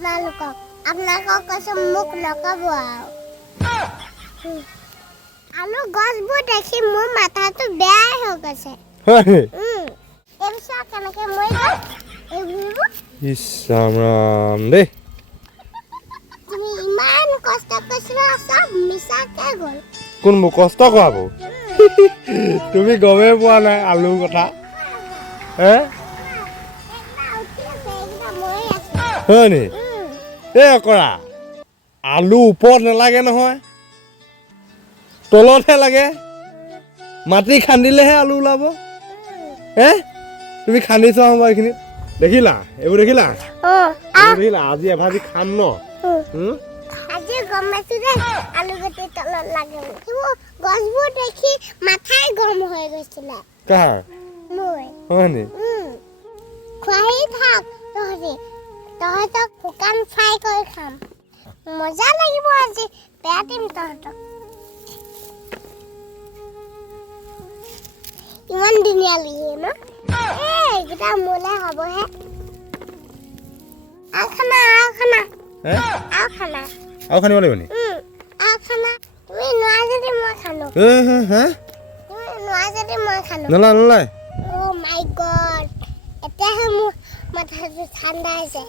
আপোনালোকক আপোনালোকক কৈছোঁ মোক নক'ব আৰু। আলু গছবোৰ দেখি মোৰ মাথাটো বেয়াই হৈ গৈছে। নি? কেনেকৈ মৰি গ'ল। এইবোৰ ৰাম দেই। তুমি ইমান কষ্ট কৰিছিলা চব মিছাকৈ গ'ল। কোনবোৰ কষ্ট কৰাব? তুমি গমেই পোৱা নাই আলুৰ কথা। হে? এইকেইটা এই অকৰা আলু ওপৰত নালাগে নহয় তলতহে লাগে মাটি খান্দিলেহে আলু ওলাব। হে তুমি খান্দি চোৱা হ'ব এইখিনি দেখিলা এইবোৰ দেখিলা? দেখিলা আজি এভাজি খাম ন। আজি গম পাইছো যে আলু গুটি তলত লাগে গছবোৰ দেখি মাথাই গৰম হৈ গৈছিলে। কাৰ? মোৰ। হয় নি? খোৱাহি থাক। তহঁতক শুকান ফ্ৰাই কৰি খাম। মজা লাগিব আজি বেয়া দিম তহঁতক। ইমান ধুনীয়া লাগে ন? এইকেইটা মোলে হ'বহে। আৰু খানা আৰু খানা। আৰু খানা। আৰু খানিব লাগিব নি? আৰু খানা। তুমি নোৱাৰা যদি মই খালো। এ, হে, হে? তুমি নোৱাৰা যদি মই খালো। নালাগে নালাগে অ' মাই গড এতিয়াহে মোৰ মাথাটো ঠাণ্ডা হৈছে।